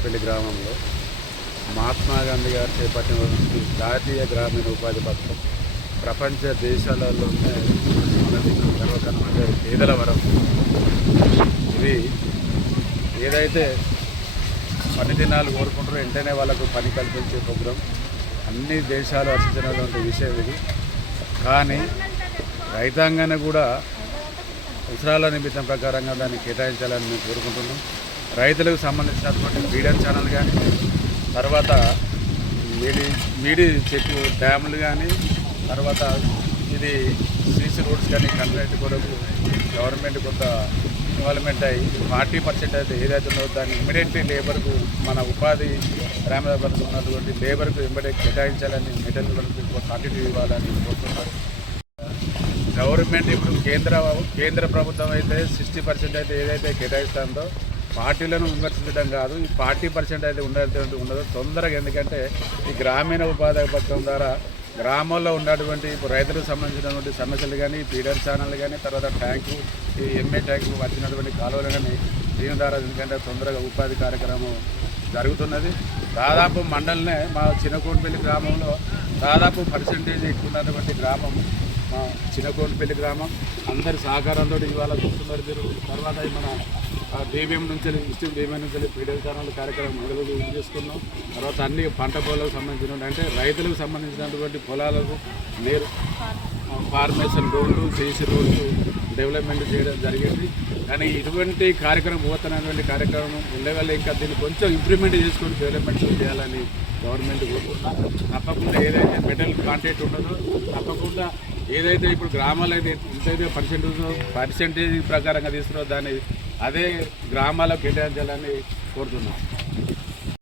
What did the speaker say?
చినకోన్పల్లి గ్రామంలో మహాత్మా గాంధీ గారు చేపట్టినటువంటి జాతీయ గ్రామీణ ఉపాధి పథకం ప్రపంచ దేశాలలోనే మనది గర్వకారణం. అంటే పేదల వరకు ఇది ఏదైతే పని దినాలు కోరుకుంటారో వెంటనే వాళ్ళకు పని కల్పించే ప్రోగ్రాం అన్ని దేశాలు హర్షించినటువంటి విషయం ఇది. కానీ రైతాంగాన్ని కూడా అవసరాల నిమిత్తం ప్రకారంగా దాన్ని కేటాయించాలని మేము కోరుకుంటున్నాం. రైతులకు సంబంధించినటువంటి ఫీడర్ ఛానల్ కానీ, తర్వాత మీడి చెట్టు డ్యాములు కానీ, తర్వాత ఇది సీసీ రోడ్స్ కానీ కన్స్ట్రక్ట్ కొరకు గవర్నమెంట్ కొంత ఇన్వాల్వ్మెంట్ అయ్యి 40% అయితే ఏదైతే ఉందో దాన్ని ఇమ్మీడియట్లీ లేబర్కు మన ఉపాధి గ్రామీణ పథకం ఉన్నటువంటి లేబర్కు ఇమ్మీడియట్ కేటాయించాలని మెటల్ క్వాంటిటీ ఇవ్వాలని కోరుతున్నారు. గవర్నమెంట్ ఇప్పుడు కేంద్ర ప్రభుత్వం అయితే 60% అయితే ఏదైతే కేటాయిస్తుందో పార్టీలను విమర్శించడం కాదు, ఈ 40% అయితే ఉండదో తొందరగా. ఎందుకంటే ఈ గ్రామీణ ఉపాధి పథకం ద్వారా గ్రామాల్లో ఉన్నటువంటి ఇప్పుడు రైతులకు సంబంధించినటువంటి సమస్యలు కానీ, ఫీడర్ ఛానల్ కానీ, తర్వాత ట్యాంకు ఈ ఎంఏ ట్యాంకు వచ్చినటువంటి కాలువలు కానీ దీని ద్వారా ఎందుకంటే తొందరగా ఉపాధి కార్యక్రమం జరుగుతున్నది. దాదాపు మండలనే మా చినకోన్పల్లి గ్రామంలో దాదాపు పర్సెంటేజ్ ఎక్కువ ఉన్నటువంటి గ్రామం మా చినకోన్పల్లి గ్రామం. అందరి సహకారంతో ఇవాళ చూస్తున్నారు మీరు. తర్వాత మన DBM నుంచి డిస్ట్రిక్ట్ DBM నుంచి ఫీడర్ ఛానల్ కార్యక్రమం మొదలు చేసుకున్నాం. తర్వాత అన్ని పంట పొలాలకు సంబంధించిన అంటే రైతులకు సంబంధించినటువంటి పొలాలకు నీరు ఫార్మేషన్ రోడ్లు, సీసీ రోడ్లు డెవలప్మెంట్ చేయడం జరిగింది. కానీ ఇటువంటి కార్యక్రమం పోతున్నటువంటి కార్యక్రమం ఉండే వల్ల ఇంకా దీన్ని కొంచెం ఇంప్రూవ్మెంట్ చేసుకొని డెవలప్మెంట్ చేయాలని గవర్నమెంట్ కోరుకుంటున్నాం. తప్పకుండా ఏదైతే మెటల్ కాంటాక్ట్ ఉండదో తప్పకుండా ఏదైతే ఇప్పుడు గ్రామాలు అయితే ఎంతైతే పర్సెంటేజ్ ప్రకారంగా తీసుకున్నారో దాన్ని అదే గ్రామాలకు కేటాయించాలని కోరుతున్నాం.